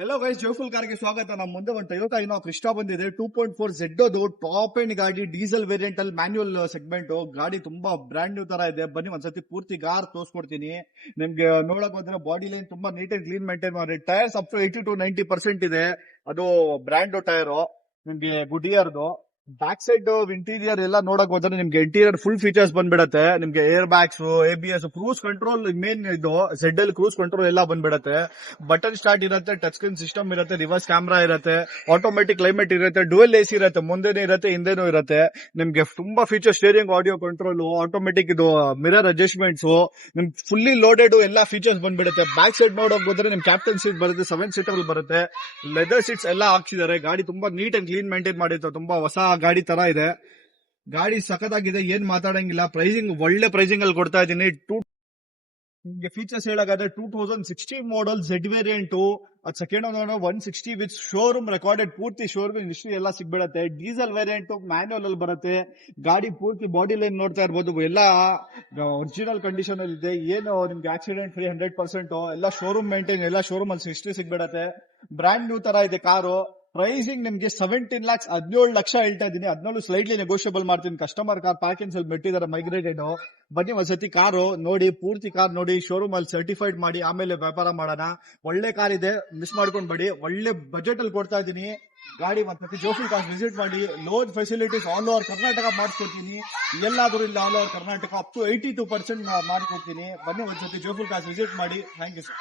Hello guys, ಜೋಫುಲ್ ಕಾರ್ಗೆ ಸ್ವಾಗತ. ನಮ್ಮ ಮುಂದೆ ಒಂದು ಟೊಯೋಟಾ ಇನೋ ಕ್ರಿಸ್ಟಾ ಬಂದಿದೆ. 2.4 ZED ಅದು ಟಾಪ್ ಎಂಡ್ ಗಾಡಿ, ಡೀಸೆಲ್ ವೇರಿಯಂಟ್ ಅಲ್ಲಿ ಮ್ಯಾನ್ಯುಯಲ್ ಸೆಗ್ಮೆಂಟ್. ಗಾಡಿ ತುಂಬಾ ಬ್ರಾಂಡ್ ನ್ಯೂ ತರ ಇದೆ. ಬನ್ನಿ ಒಂದ್ಸತಿ ಪೂರ್ತಿ ಕಾರ್ ತೋರಿಸ್ಕೊಡ್ತೀನಿ ನಿಮ್ಗೆ. ನೋಡಕ್ ಹೋದ್ರೆ ಬಾಡಿ ಲೈನ್ ತುಂಬಾ ನೀಟ್ ಅಂಡ್ ಕ್ಲೀನ್ ಮೇಂಟೈನ್ ಮಾಡಿ. ಟೈರ್ಸ್ ಅಪ್ ಟು 80 to 90% ಇದೆ. ಅದು ಬ್ರಾಂಡ್ ಟೈರ್ ನಿಮ್ಗೆ ಗುಡಿಯರ್ದು. ಬ್ಯಾಕ್ ಸೈಡ್ ಇಂಟೀರಿಯರ್ ಎಲ್ಲ ನೋಡಕ್ ಹೋದ್ರೆ ನಿಮ್ಗೆ ಇಂಟೀರಿಯರ್ ಫುಲ್ ಫೀಚರ್ಸ್ ಬಂದ್ಬಿಡತ್ತೆ. ನಿಮ್ಗೆ airbags, ABS, cruise control, main ಇದು ZED ಅಲ್ಲಿ ಕ್ರೂಸ್ ಕಂಟ್ರೋಲ್ ಎಲ್ಲ ಬಂದ್ಬಿಡತ್ತೆ. ಬಟನ್ ಸ್ಟಾರ್ಟ್ ಇರುತ್ತೆ, ಟಚ್ ಸ್ಕ್ರೀನ್ ಸಿಸ್ಟಮ್ ಇರುತ್ತೆ, ರಿವರ್ಸ್ ಕ್ಯಾಮ್ರಾ ಇರುತ್ತೆ, ಆಟೋಮೆಟಿಕ್ ಕ್ಲೈಮೇಟ್ ಇರುತ್ತೆ, ಡುವೆಲ್ AC ಇರುತ್ತೆ, ಮುಂದೆನೂ ಇರುತ್ತೆ ಹಿಂದೆನೂ ಇರುತ್ತೆ. ನಿಮ್ಗೆ ತುಂಬಾ feature, steering audio control, automatic ಇದು ಮಿರರ್ ಅಡ್ಜಸ್ಟ್ಮೆಂಟ್ಸ್, ನಿಮ್ ಫುಲ್ಲಿ ಲೋಡೆಡ್ ಎಲ್ಲಾ ಫೀಚರ್ಸ್ ಬಂದ್ಬಿಡುತ್ತೆ. ಬ್ಯಾಕ್ ಸೈಡ್ ನೋಡೋಕ್ ಹೋದ್ರೆ ನಿಮ್ ಕ್ಯಾಪ್ಟನ್ ಸೀಟ್ ಬರುತ್ತೆ, 7 ಸೀಟರ್ ಬರುತ್ತೆ, ಲೆದರ್ ಸೀಟ್ಸ್ ಎಲ್ಲ ಹಾಕ್ಸಿದ್ದಾರೆ. ಗಾಡಿ ತುಂಬಾ ನೀಟ್ ಅಂಡ್ ಕ್ಲೀನ್ ಮೇಂಟೈನ್ ಮಾಡಿತ್ತು, ತುಂಬಾ ಹೊಸ ಗಾಡಿ ತರ ಇದೆ. ಗಾಡಿ ಸಖತ್ತಾಗಿದೆ, ಏನ್ ಮಾತಾಡಂಗಿಲ್ಲ. ಪ್ರೈಸಿಂಗ್ ಒಳ್ಳೆ ಪ್ರೈಸಿಂಗ್ ಅಲ್ಲಿ ಕೊಡ್ತಾ ಇದೀನಿ. ನಿಮ್ಗೆ ಫೀಚರ್ಸ್ ಹೇಳಾಗಾದ್ರೆ 2016 ಮಾಡಲ್ Z ವೇರಿಯಂಟ್, ಅದು second owner 160 with showroom recorded, ಪೂರ್ತಿ ಶೋರೂಮ್ ಹಿಸ್ಟ್ರಿ ಎಲ್ಲ ಸಿಗ್ಬಿಡತ್ತೆ. ಡೀಸೆಲ್ ವೇರಿಯಂಟ್ ಮ್ಯಾನ್ಯುಯಲ್ ಅಲ್ಲಿ ಬರುತ್ತೆ. ಗಾಡಿ ಪೂರ್ತಿ ಬಾಡಿ ಲೈನ್ ನೋಡ್ತಾ ಇರ್ಬೋದು, ಎಲ್ಲ ಒರಿಜಿನಲ್ ಕಂಡೀಷನ್ ಅಲ್ಲಿ ಇದೆ. ಏನು ನಿಮ್ಗೆ ಆಕ್ಸಿಡೆಂಟ್ ಫ್ರೀ 100%. ಎಲ್ಲ ಶೋರೂಮ್ ಮೇಂಟೈನ್, ಎಲ್ಲ ಶೋರೂಮ್ ಅಲ್ಲಿ ಹಿಸ್ಟ್ರಿ ಸಿಗ್ಬಿಡತ್ತೆ. ಬ್ರಾಂಡ್ ನ್ಯೂ ತರ ಇದೆ ಕಾರು. ಪ್ರೈಸಿಂಗ್ ನಿಮ್ಗೆ 17 lakhs, 17 ಲಕ್ಷ ಹೇಳ್ತಾ ಇದೀನಿ. 17 ಸ್ಲೈಟ್ಲಿ ನೆಗೋಷಿಯಬಲ್ ಮಾಡ್ತೀನಿ. ಕಸ್ಟಮರ್ ಕಾರ್ ಪಾರ್ಕಿಂಗ್ ಅಲ್ಲಿ ಬಿಟ್ಟಿದ್ದಾರೆ, ಮೈಗ್ರೇಟೆಡ್. ಬನ್ನಿ ಒಂದ್ಸತಿ ಕಾರು ನೋಡಿ, ಪೂರ್ತಿ ಕಾರ್ ನೋಡಿ, ಶೋರೂಮ್ ಅಲ್ಲಿ ಸರ್ಟಿಫೈಡ್ ಮಾಡಿ ಆಮೇಲೆ ವ್ಯಾಪಾರ ಮಾಡೋಣ. ಒಳ್ಳೆ ಕಾರ್ ಇದೆ, ಮಿಸ್ ಮಾಡ್ಕೊಂಡ್ಬೇಡಿ. ಒಳ್ಳೆ ಬಜೆಟ್ ಅಲ್ಲಿ ಕೊಡ್ತಾ ಇದೀನಿ ಗಾಡಿ. ಮತ್ತೆ ಜೋಫಿಲ್ ಕಾರ್ ವಿಸಿಟ್ ಮಾಡಿ. Loan facilities all over Karnataka ಮಾಡಿಸ್ಕೊಡ್ತೀನಿ. ಎಲ್ಲಾದ್ರೂ ಇಲ್ಲ, all over Karnataka up to 82% ಮಾಡ್ಕೊಡ್ತೀನಿ. ಬನ್ನಿ ಒಂದ್ಸತಿ ಜೋಫಿಲ್ ಕಾರ್ ವಿಸಿಟ್ ಮಾಡಿ. Thank you sir.